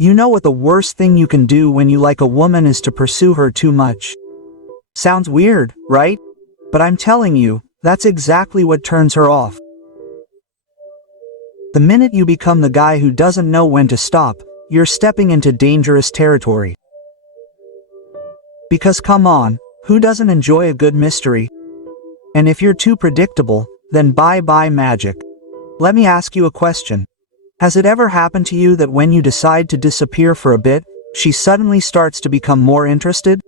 You know what the worst thing you can do when you like a woman is to pursue her too much. Sounds weird, right? But I'm telling you, that's exactly what turns her off. The minute you become the guy who doesn't know when to stop, you're stepping into dangerous territory. Because come on, who doesn't enjoy a good mystery? And if you're too predictable, then bye-bye magic. Let me ask you a question. Has it ever happened to you that when you decide to disappear for a bit, she suddenly starts to become more interested?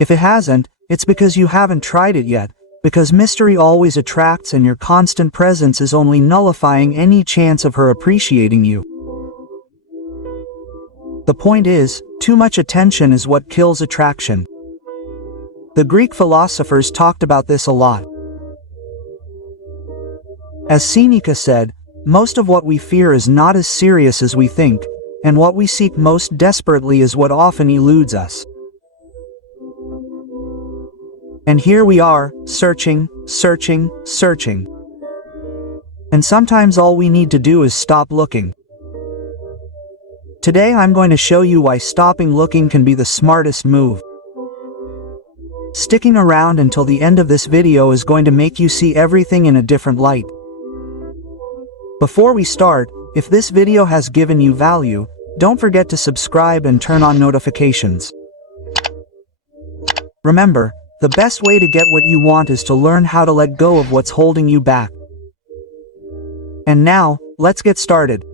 If it hasn't, it's because you haven't tried it yet, because mystery always attracts and your constant presence is only nullifying any chance of her appreciating you. The point is, too much attention is what kills attraction. The Greek philosophers talked about this a lot. As Seneca said, most of what we fear is not as serious as we think, and what we seek most desperately is what often eludes us. And here we are, searching. And sometimes all we need to do is stop looking. Today I'm going to show you why stopping looking can be the smartest move. Sticking around until the end of this video is going to make you see everything in a different light. Before we start, if this video has given you value, don't forget to subscribe and turn on notifications. Remember, the best way to get what you want is to learn how to let go of what's holding you back. And now, let's get started.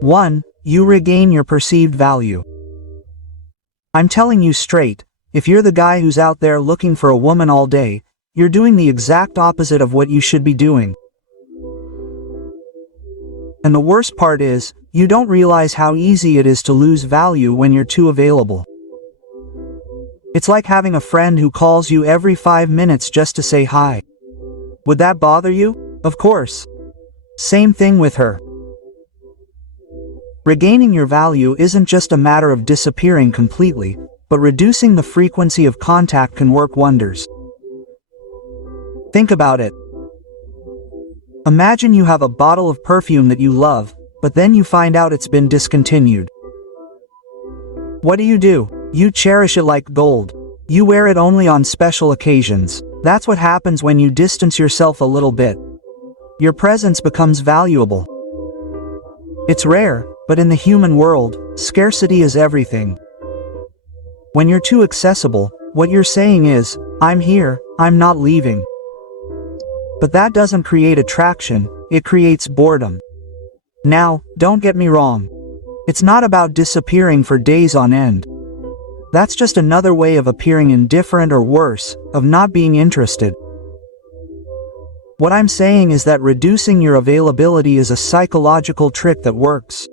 1. You regain your perceived value. I'm telling you straight, if you're the guy who's out there looking for a woman all day, you're doing the exact opposite of what you should be doing. And the worst part is, you don't realize how easy it is to lose value when you're too available. It's like having a friend who calls you every 5 minutes just to say hi. Would that bother you? Of course. Same thing with her. Regaining your value isn't just a matter of disappearing completely, but reducing the frequency of contact can work wonders. Think about it. Imagine you have a bottle of perfume that you love, but then you find out it's been discontinued. What do? You cherish it like gold. You wear it only on special occasions. That's what happens when you distance yourself a little bit. Your presence becomes valuable. It's rare, but in the human world, scarcity is everything. When you're too accessible, what you're saying is, I'm here, I'm not leaving. But that doesn't create attraction, it creates boredom. Now, don't get me wrong. It's not about disappearing for days on end. That's just another way of appearing indifferent or worse, of not being interested. What I'm saying is that reducing your availability is a psychological trick that works.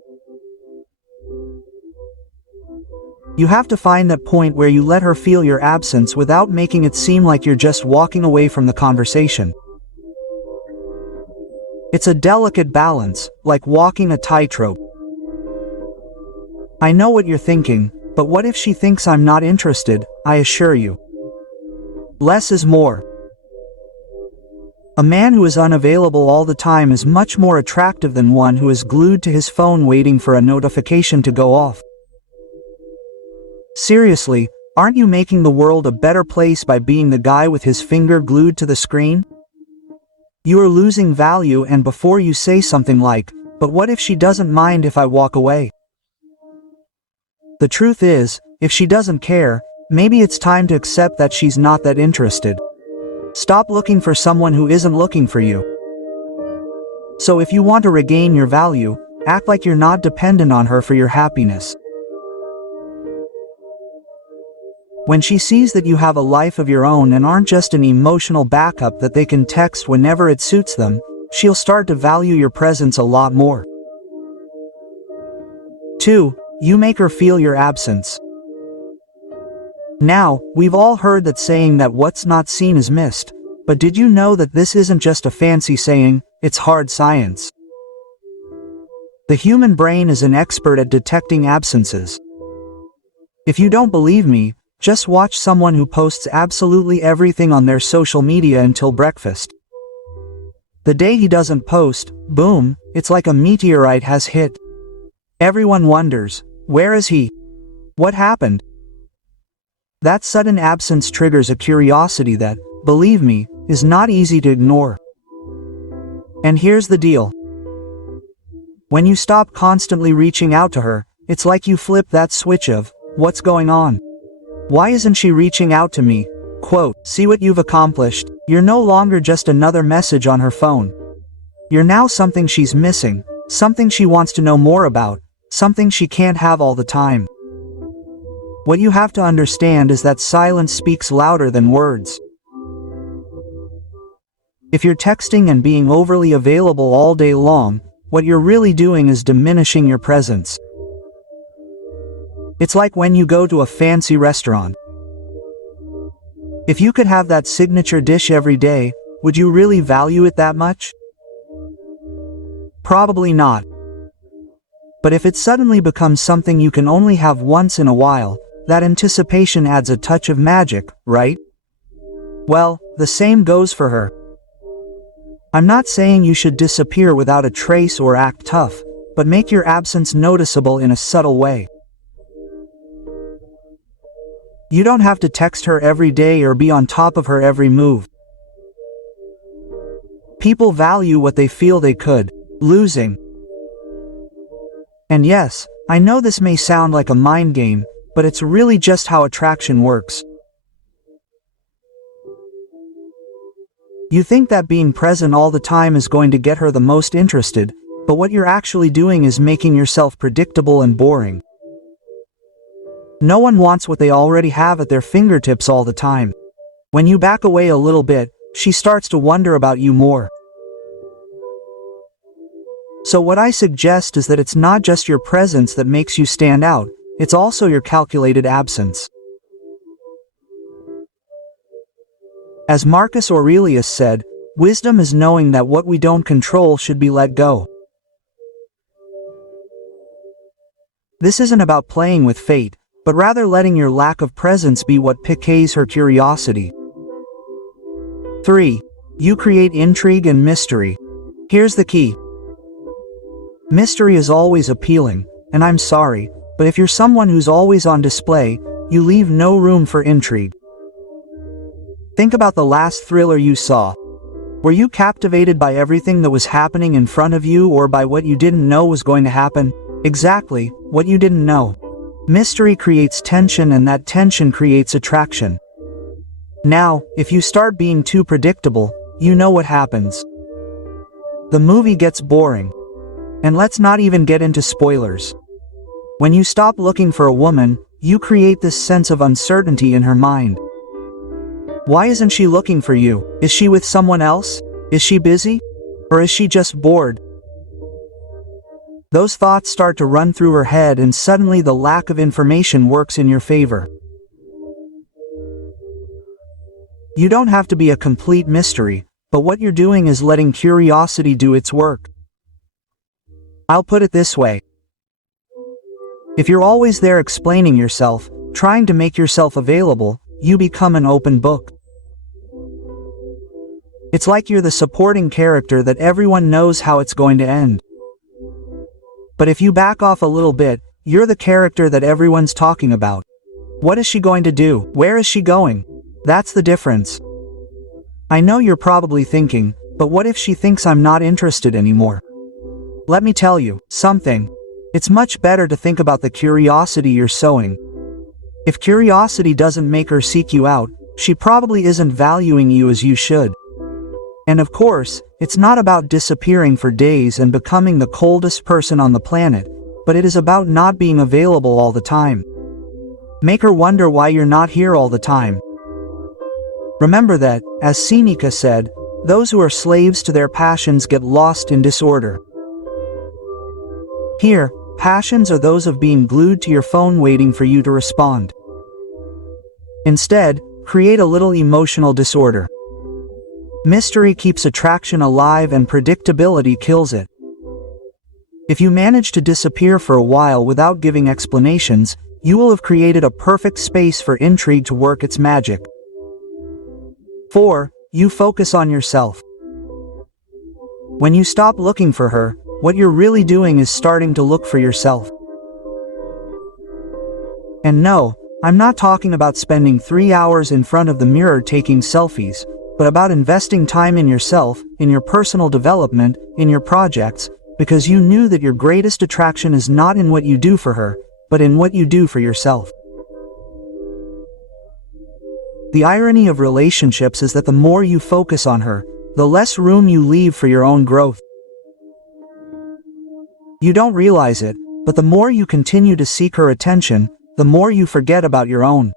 You have to find that point where you let her feel your absence without making it seem like you're just walking away from the conversation. It's a delicate balance, like walking a tightrope. I know what you're thinking, but what if she thinks I'm not interested? I assure you. Less is more. A man who is unavailable all the time is much more attractive than one who is glued to his phone waiting for a notification to go off. Seriously, aren't you making the world a better place by being the guy with his finger glued to the screen? You are losing value, and before you say something like, but what if she doesn't mind if I walk away? The truth is, if she doesn't care, maybe it's time to accept that she's not that interested. Stop looking for someone who isn't looking for you. So if you want to regain your value, act like you're not dependent on her for your happiness. When she sees that you have a life of your own and aren't just an emotional backup that they can text whenever it suits them, she'll start to value your presence a lot more. 2. You make her feel your absence. Now, we've all heard that saying that what's not seen is missed, but did you know that this isn't just a fancy saying, it's hard science? The human brain is an expert at detecting absences. If you don't believe me, just watch someone who posts absolutely everything on their social media until breakfast. The day he doesn't post, boom, it's like a meteorite has hit. Everyone wonders, where is he? What happened? That sudden absence triggers a curiosity that, believe me, is not easy to ignore. And here's the deal. When you stop constantly reaching out to her, it's like you flip that switch of, what's going on? Why isn't she reaching out to me? Quote, see what you've accomplished. You're no longer just another message on her phone. You're now something she's missing, something she wants to know more about, something she can't have all the time. What you have to understand is that silence speaks louder than words. If you're texting and being overly available all day long, what you're really doing is diminishing your presence. It's like when you go to a fancy restaurant. If you could have that signature dish every day, would you really value it that much? Probably not. But if it suddenly becomes something you can only have once in a while, that anticipation adds a touch of magic, right? Well, the same goes for her. I'm not saying you should disappear without a trace or act tough, but make your absence noticeable in a subtle way. You don't have to text her every day or be on top of her every move. People value what they feel they could, losing. And yes, I know this may sound like a mind game, but it's really just how attraction works. You think that being present all the time is going to get her the most interested, but what you're actually doing is making yourself predictable and boring. No one wants what they already have at their fingertips all the time. When you back away a little bit, she starts to wonder about you more. So what I suggest is that it's not just your presence that makes you stand out, it's also your calculated absence. As Marcus Aurelius said, wisdom is knowing that what we don't control should be let go. This isn't about playing with fate, but rather letting your lack of presence be what piques her curiosity. 3. You create intrigue and mystery. Here's the key. Mystery is always appealing, and I'm sorry, but if you're someone who's always on display, you leave no room for intrigue. Think about the last thriller you saw. Were you captivated by everything that was happening in front of you or by what you didn't know was going to happen? Exactly, what you didn't know. Mystery creates tension and that tension creates attraction. Now, if you start being too predictable, you know what happens. The movie gets boring. And let's not even get into spoilers. When you stop looking for a woman, you create this sense of uncertainty in her mind. Why isn't she looking for you? Is she with someone else? Is she busy? Or is she just bored? Those thoughts start to run through her head and suddenly the lack of information works in your favor. You don't have to be a complete mystery, but what you're doing is letting curiosity do its work. I'll put it this way. If you're always there explaining yourself, trying to make yourself available, you become an open book. It's like you're the supporting character that everyone knows how it's going to end. But if you back off a little bit, you're the character that everyone's talking about. What is she going to do? Where is she going? That's the difference. I know you're probably thinking, but what if she thinks I'm not interested anymore? Let me tell you something. It's much better to think about the curiosity you're sowing. If curiosity doesn't make her seek you out, she probably isn't valuing you as you should. And of course, it's not about disappearing for days and becoming the coldest person on the planet, but it is about not being available all the time. Make her wonder why you're not here all the time. Remember that, as Seneca said, those who are slaves to their passions get lost in disorder. Here, passions are those of being glued to your phone waiting for you to respond. Instead, create a little emotional disorder. Mystery keeps attraction alive and predictability kills it. If you manage to disappear for a while without giving explanations, you will have created a perfect space for intrigue to work its magic. 4. You focus on yourself. When you stop looking for her, What you're really doing is starting to look for yourself. And no, I'm not talking about spending 3 hours in front of the mirror taking selfies, but about investing time in yourself, in your personal development, in your projects, because you knew that your greatest attraction is not in what you do for her, but in what you do for yourself. The irony of relationships is that the more you focus on her, the less room you leave for your own growth. You don't realize it, but the more you continue to seek her attention, the more you forget about your own.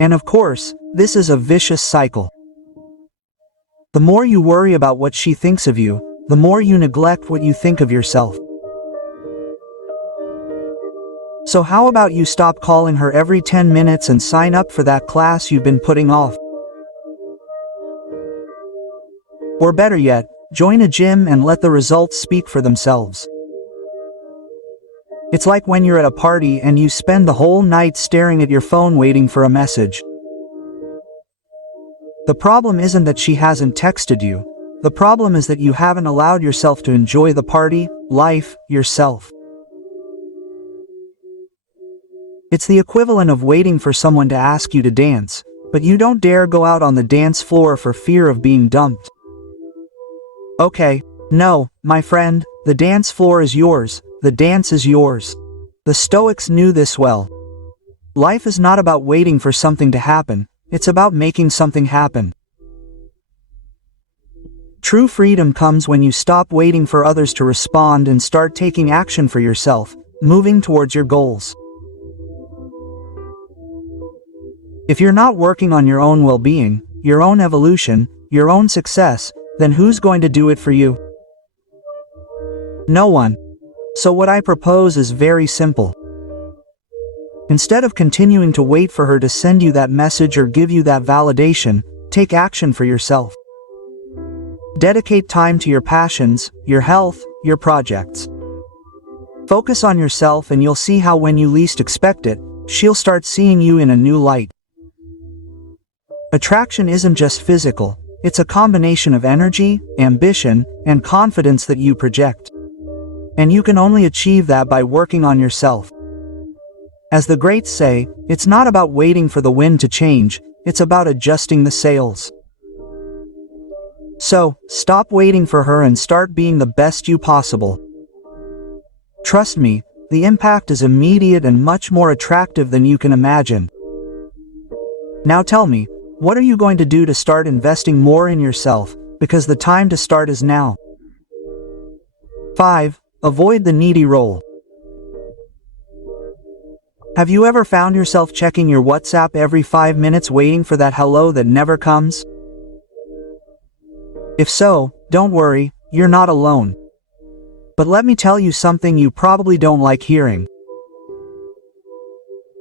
And of course, this is a vicious cycle. The more you worry about what she thinks of you, the more you neglect what you think of yourself. So how about you stop calling her every 10 minutes and sign up for that class you've been putting off? Or better yet, join a gym and let the results speak for themselves. It's like when you're at a party and you spend the whole night staring at your phone waiting for a message. The problem isn't that she hasn't texted you. The problem is that you haven't allowed yourself to enjoy the party, life, yourself. It's the equivalent of waiting for someone to ask you to dance, but you don't dare go out on the dance floor for fear of being dumped. Okay, no, my friend, the dance floor is yours, the dance is yours. The Stoics knew this well. Life is not about waiting for something to happen, it's about making something happen. True freedom comes when you stop waiting for others to respond and start taking action for yourself, moving towards your goals. If you're not working on your own well-being, your own evolution, your own success, then who's going to do it for you? No one. So what I propose is very simple. Instead of continuing to wait for her to send you that message or give you that validation, take action for yourself. Dedicate time to your passions, your health, your projects. Focus on yourself and you'll see how when you least expect it, she'll start seeing you in a new light. Attraction isn't just physical, it's a combination of energy, ambition, and confidence that you project. And you can only achieve that by working on yourself. As the greats say, it's not about waiting for the wind to change, it's about adjusting the sails. So, stop waiting for her and start being the best you possible. Trust me, the impact is immediate and much more attractive than you can imagine. Now tell me, what are you going to do to start investing more in yourself, because the time to start is now. 5. Avoid the needy role. Have you ever found yourself checking your WhatsApp every 5 minutes waiting for that hello that never comes? If so, don't worry, you're not alone. But let me tell you something you probably don't like hearing.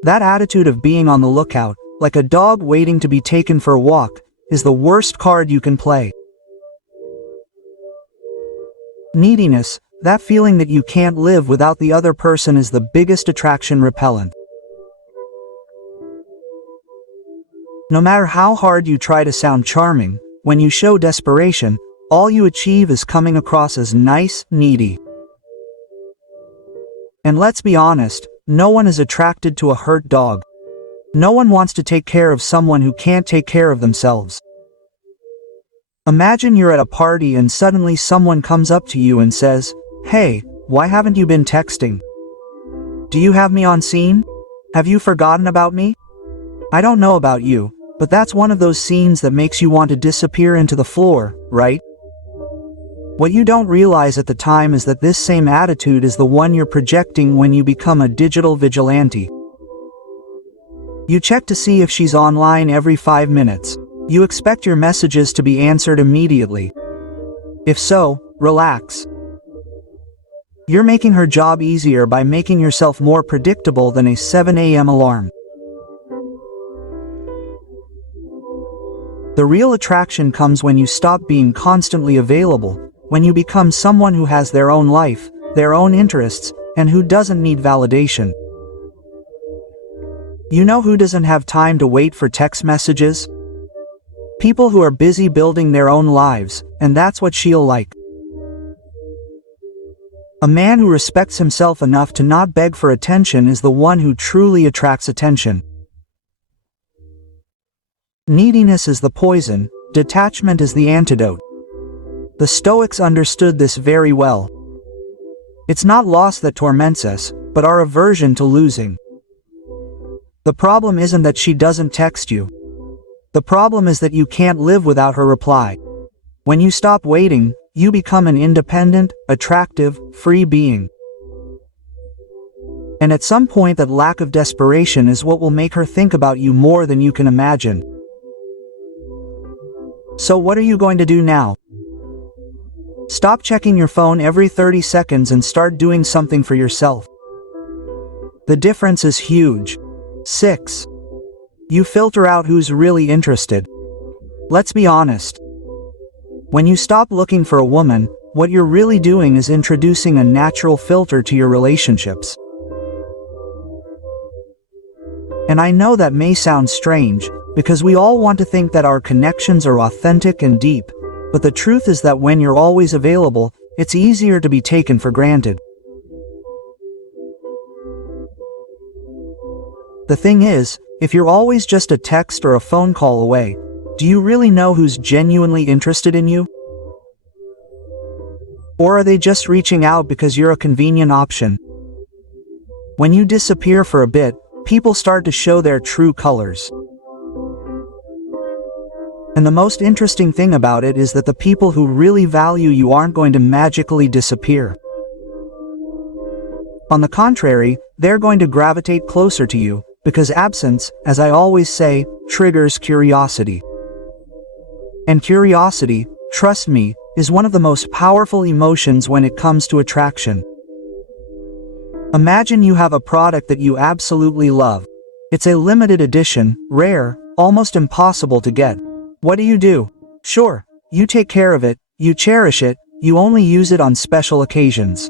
That attitude of being on the lookout, like a dog waiting to be taken for a walk, is the worst card you can play. Neediness, that feeling that you can't live without the other person, is the biggest attraction repellent. No matter how hard you try to sound charming, when you show desperation, all you achieve is coming across as nice, needy. And let's be honest, no one is attracted to a hurt dog. No one wants to take care of someone who can't take care of themselves. Imagine you're at a party and suddenly someone comes up to you and says, "Hey, why haven't you been texting? Do you have me on scene? Have you forgotten about me?" I don't know about you, but that's one of those scenes that makes you want to disappear into the floor, right? What you don't realize at the time is that this same attitude is the one you're projecting when you become a digital vigilante. You check to see if she's online every 5 minutes. You expect your messages to be answered immediately. If so, relax. You're making her job easier by making yourself more predictable than a 7 a.m. alarm. The real attraction comes when you stop being constantly available, when you become someone who has their own life, their own interests, and who doesn't need validation. You know who doesn't have time to wait for text messages? People who are busy building their own lives, and that's what she'll like. A man who respects himself enough to not beg for attention is the one who truly attracts attention. Neediness is the poison, detachment is the antidote. The Stoics understood this very well. It's not loss that torments us, but our aversion to losing. The problem isn't that she doesn't text you. The problem is that you can't live without her reply. When you stop waiting, you become an independent, attractive, free being. And at some point that lack of desperation is what will make her think about you more than you can imagine. So what are you going to do now? Stop checking your phone every 30 seconds and start doing something for yourself. The difference is huge. 6. You filter out who's really interested. Let's be honest. When you stop looking for a woman, what you're really doing is introducing a natural filter to your relationships. And I know that may sound strange, because we all want to think that our connections are authentic and deep, but the truth is that when you're always available, it's easier to be taken for granted. The thing is, if you're always just a text or a phone call away, do you really know who's genuinely interested in you? Or are they just reaching out because you're a convenient option? When you disappear for a bit, people start to show their true colors. And the most interesting thing about it is that the people who really value you aren't going to magically disappear. On the contrary, they're going to gravitate closer to you, because absence, as I always say, triggers curiosity. And curiosity, trust me, is one of the most powerful emotions when it comes to attraction. Imagine you have a product that you absolutely love. It's a limited edition, rare, almost impossible to get. What do? Sure, you take care of it, you cherish it, you only use it on special occasions.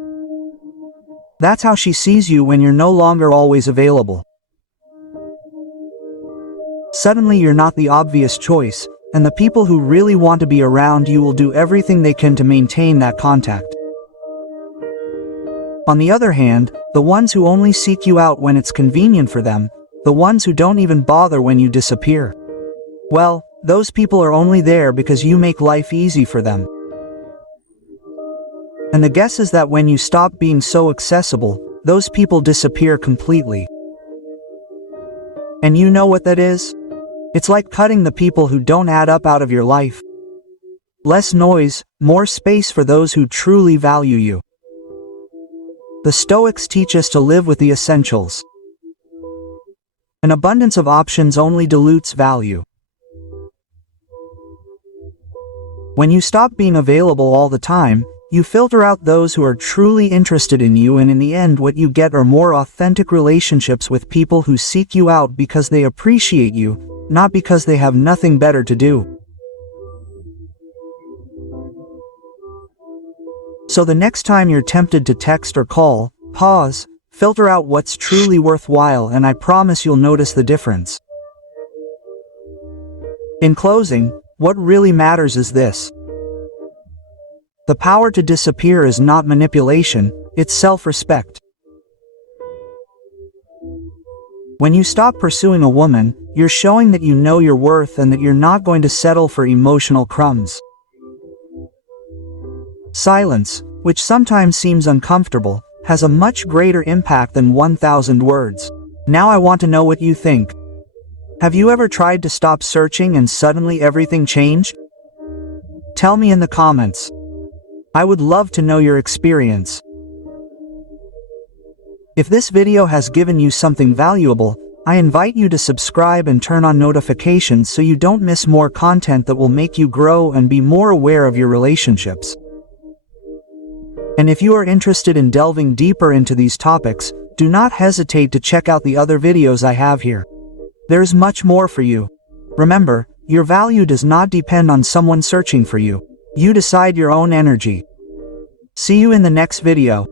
That's how she sees you when you're no longer always available. Suddenly you're not the obvious choice, and the people who really want to be around you will do everything they can to maintain that contact. On the other hand, the ones who only seek you out when it's convenient for them, the ones who don't even bother when you disappear, well, those people are only there because you make life easy for them. And the guess is that when you stop being so accessible, those people disappear completely. And you know what that is? It's like cutting the people who don't add up out of your life. Less noise, more space for those who truly value you. The Stoics teach us to live with the essentials. An abundance of options only dilutes value. When you stop being available all the time, you filter out those who are truly interested in you, and in the end what you get are more authentic relationships with people who seek you out because they appreciate you, not because they have nothing better to do. So the next time you're tempted to text or call, pause, filter out what's truly worthwhile, and I promise you'll notice the difference. In closing, what really matters is this. The power to disappear is not manipulation, it's self-respect. When you stop pursuing a woman, you're showing that you know your worth and that you're not going to settle for emotional crumbs. Silence, which sometimes seems uncomfortable, has a much greater impact than 1,000 words. Now I want to know what you think. Have you ever tried to stop searching and suddenly everything changed? Tell me in the comments. I would love to know your experience. If this video has given you something valuable, I invite you to subscribe and turn on notifications so you don't miss more content that will make you grow and be more aware of your relationships. And if you are interested in delving deeper into these topics, do not hesitate to check out the other videos I have here. There's much more for you. Remember, your value does not depend on someone searching for you. You decide your own energy. See you in the next video.